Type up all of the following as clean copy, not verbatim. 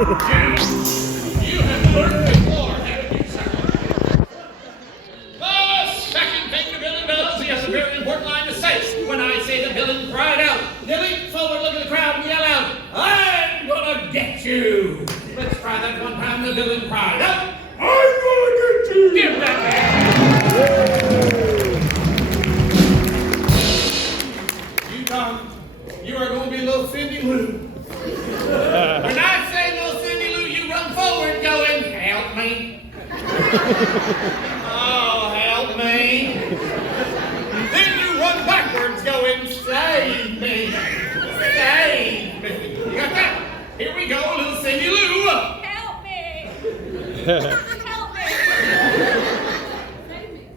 You have learned before, haven't you, sir? The second thing the villain does, he has a very important line to say. When I say the villain cried out, they leap forward, look at the crowd, and yell out, I'm gonna get you. Let's try that one time. The villain cried out, I'm gonna get you. Give that man. You, Tom, you are going to be little Cindy Lou. When I say little Cindy Lou, you run forward going, help me. Oh, help me. Then you run backwards going, save me. Save me. You got that? Here we go, little Cindy Lou. Help me. Help me.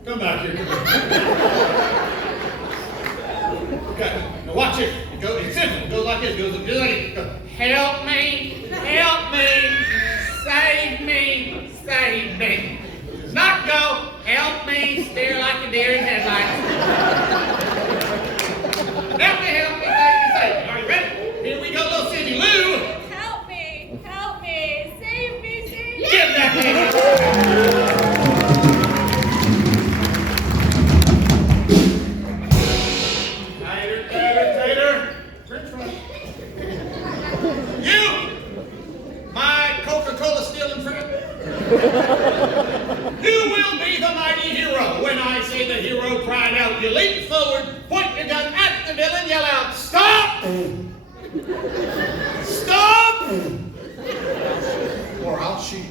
Come back here. Okay, now watch it. It's simple. It goes like this. It goes just like this. Go, help me. Help me. Save me. Save me. It does not go, help me, stare like a deer in headlights. Help me, save me. Are you ready? Here we go, little Cindy Lou. Help me. Help me. Save me. Save me. Give that thing. Tighter. You, my Coca-Cola stealing friend. You will be the mighty hero. When I say the hero cried out, you leap forward, point your gun at the villain, yell out, stop! Stop! Or I'll shoot.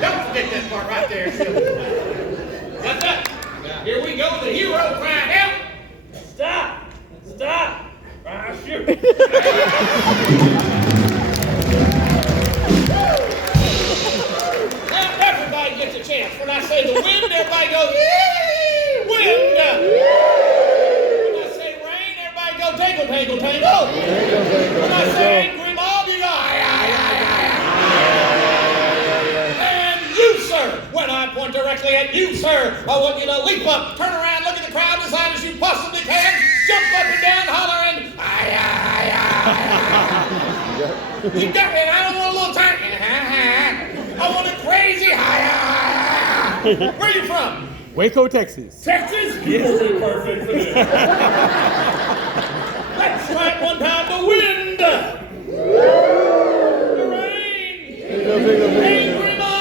Don't forget that part right there, Phil. Got that? Here we go, the hero cried out, stop! Stop! I'll shoot. Now everybody gets a chance. When I say the wind, everybody goes, yee, wind. When I say rain, everybody goes, tangle, tangle, tangle. When I say angry mob, you go, and you, sir, when I point directly at you, sir, I want you to leap up, turn around, look at the crowd as high as you possibly can, jump up and down, hollering, you got me, I don't want a little tiny, I want a crazy, where are you from? Waco, Texas. Texas? You will be perfect for this. Let's try it one time, the wind, the rain, angry mob.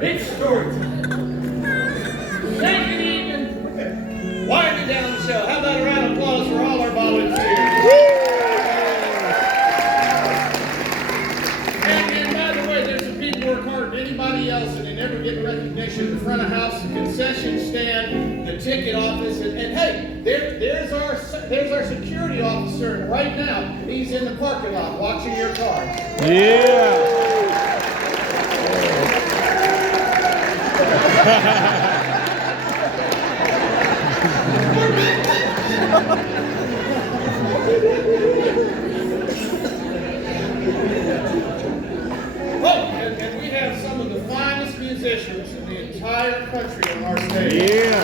It's Curt. Take it even. Winding down the show. How about a round of applause for all our volunteers? And by the way, there's some people who work harder than anybody else and they never get recognition. The front of house, the concession stand, the ticket office, and hey, there's our security officer, and right now he's in the parking lot watching your car. Yeah. Oh, and we have some of the finest musicians in the entire country on our stage. Yeah.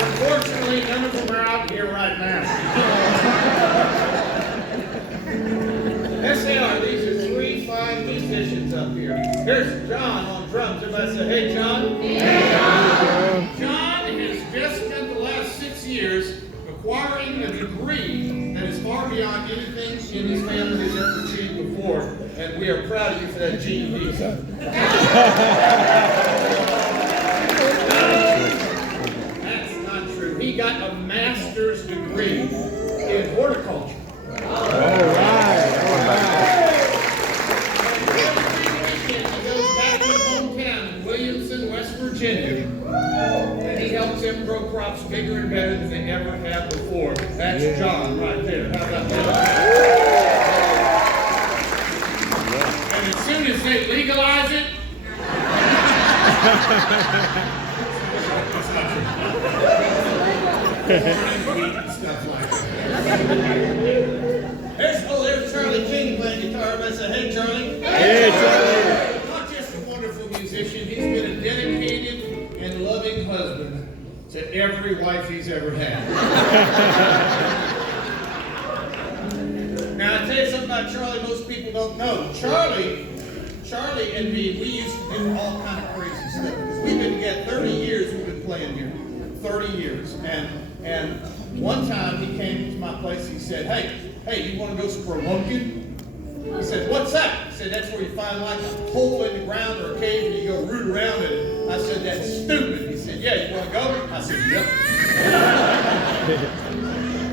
Unfortunately, none of them are out here right now. Yes, they are. These are 3 fine musicians up here. Here's John on drums. Everybody say, hey, John. Hey, John. John has just spent the last 6 years acquiring a degree that is far beyond anything in his family has ever achieved before, and we are proud of you for that GED, son. That's not true. He got a master's degree in horticulture. All right. He goes back to his hometown in Williamson, West Virginia, and he helps them grow crops bigger and better than they ever have before. That's John right there. How about that? And as soon as they legalize it, stuff like that. There's Charlie King playing guitar. I said, hey, Charlie. Hey, Charlie. Not just a wonderful musician, he's been a dedicated and loving husband to every wife he's ever had. Now, I'll tell you something about Charlie most people don't know. Charlie and me, we used to do all kind of crazy stuff. Because we've been together 30 years, we've been playing here. 30 years. And one time he came to my place, he said, hey, you want to go for a monkey? He said, what's that? He said, that's where you find like a hole in the ground or a cave and you go root around it. I said, that's stupid. He said, yeah, you want to go? I said,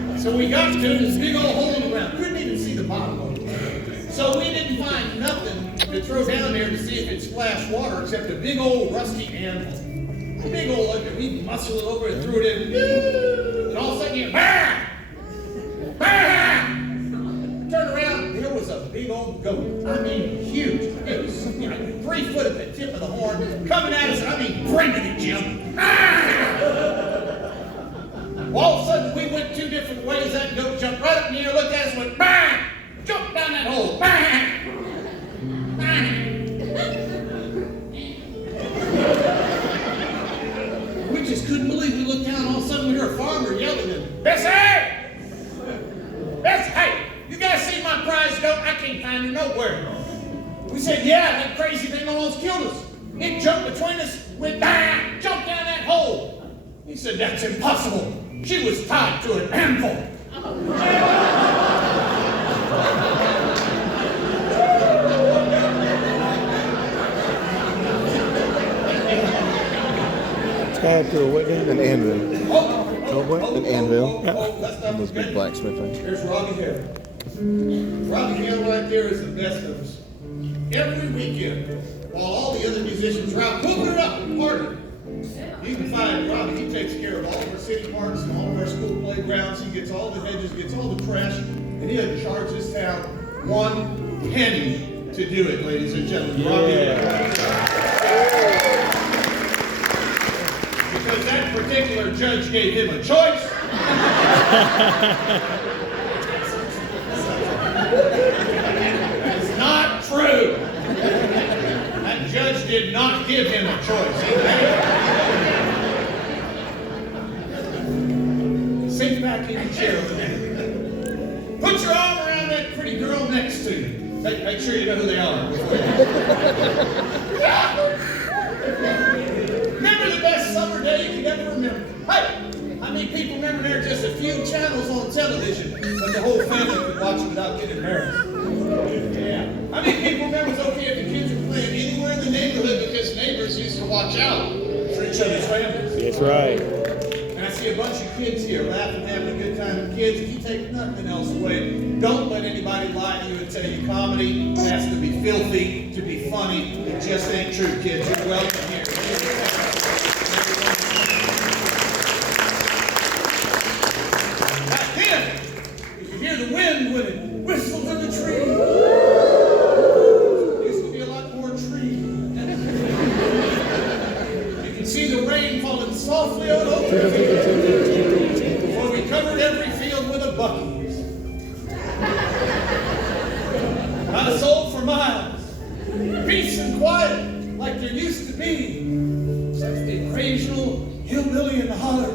yep. So we got to this big old hole in the ground. Couldn't even see the bottom of it. So we didn't find nothing to throw down there to see if it splashed water except a big old rusty anvil. A big old, like, we muscled it over and threw it in. And all of a sudden you bang! Bang! Turned around, there was a big old goat. I mean, huge. It was 3 foot at the tip of the horn, coming at us. I mean, bringing it, Jim. All of a sudden, we went 2 different ways. That goat jumped right up in the air, looked at us, went bang! Jumped down that hole, bang! Bang! We just couldn't believe. We looked down, all of a sudden we heard a farmer yelling at him, Bessie! Bessie, hey, you guys see my prize goat? I can't find her nowhere. We said, yeah, that crazy thing almost killed us. It jumped between us, went bang, jumped down that hole. He said, that's impossible. She was tied to an anvil. Tied to a what? An anvil. An anvil. That Those big blacksmithing. There's Robbie Hill. Robbie Hill right there is the best of us. Every weekend, while all the other musicians are out whooping it up and partying, you can find Robbie. He takes care of all of our city parks and all of our school playgrounds. He gets all the hedges, gets all the trash, and he doesn't charge this town 1 penny to do it, ladies and gentlemen. Robbie Hill. Because that particular judge gave him a choice. It's not true. That judge did not give him a choice. Sink back in your chair over there. Put your arm around that pretty girl next to you. Make sure you know who they are. Remember the best summer day you could ever remember? Hey, I mean, people remember there are just a few channels on television, but the whole family could watch it without getting embarrassed. Yeah. I mean, people remember it's okay if the kids were playing anywhere in the neighborhood because neighbors used to watch out for each other's families. That's right. And I see a bunch of kids here laughing, having a good time. And kids, if you take nothing else away, don't let anybody lie to you and tell you comedy has to be filthy, to be funny. It just ain't true, kids. You're welcome here. Back then, you could hear the wind when it whistled in the tree. There used to be a lot more trees. You can see the rain falling softly on over the field before we covered every field with a bucket. Not a soul for miles. Peace and quiet like there used to be. Except the occasional hillbilly in the holler.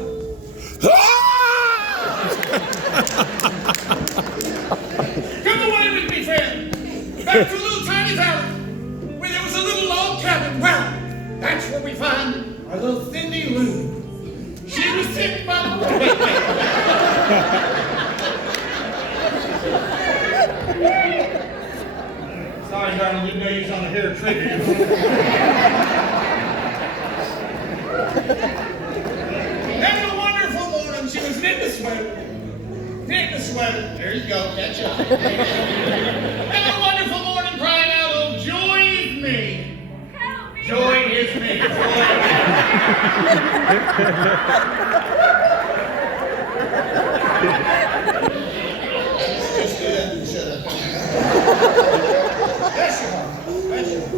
Come away with me, friend. Back to a little tiny valley where there was a little log cabin. Well, that's where we find our little Cindy Lou. She was sitting by Sorry, darling, didn't know you was on a hair trigger. Having a wonderful morning, she was knitting a sweater. Knitting a sweater. There you go, catch up. Having a wonderful morning, crying out, oh, joy is me. Help me. Joy is me. Just do that and shut up. Bless your heart. Bless your heart.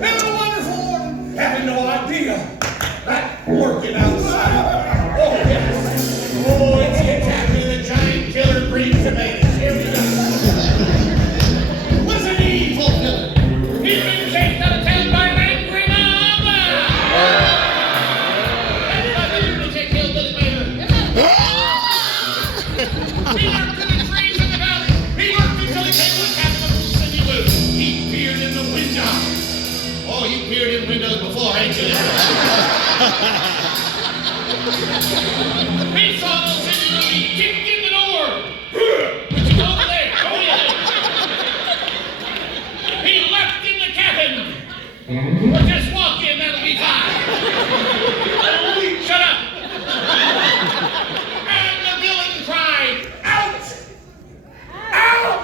Having a wonderful morning, having no idea that working outside. Oh, yes. Oh, it's the attack of the giant killer green tomatoes. Here we go. He saw those Indians. He kicked in the door. Put you over there. Go in. He left in the cabin. Or just walk in, that'll be fine. Shut up. And the villain cried, out! Out!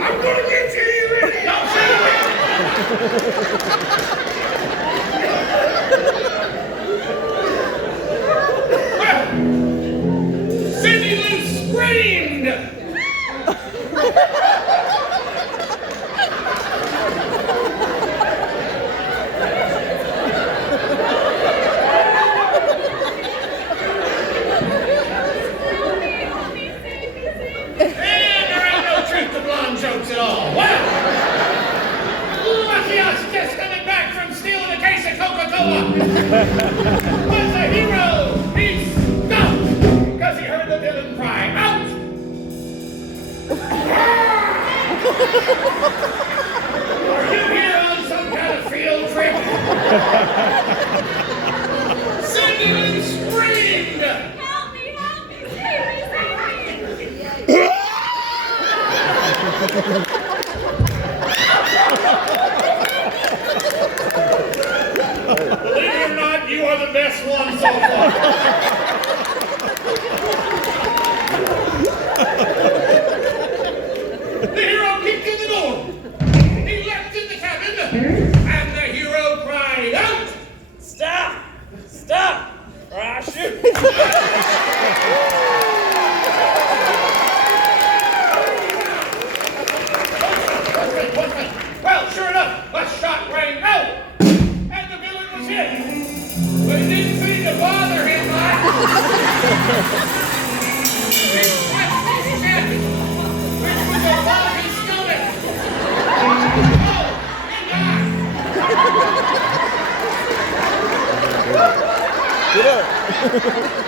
I'm gonna get you, you idiot! Don't say it! Cindy Lou screamed! And there ain't no truth to blonde jokes at all. Well, lucky us just coming back from stealing a case of Coca-Cola. Was a hero. He stopped because he heard the villain cry, out! Are you here on some kind of field trip? Cindy Lou screamed! Help me, save me, save me. Believe it or not, you are the best one so far. The hero kicked in the door. He leapt in the cabin, and the hero cried out, stop! Stop! Or I'll shoot! Well, sure enough, a shot rang out, and the villain was hit. But it didn't seem to bother him much. He slapped his chest, which was above his stomach. Oh, he died. Get up.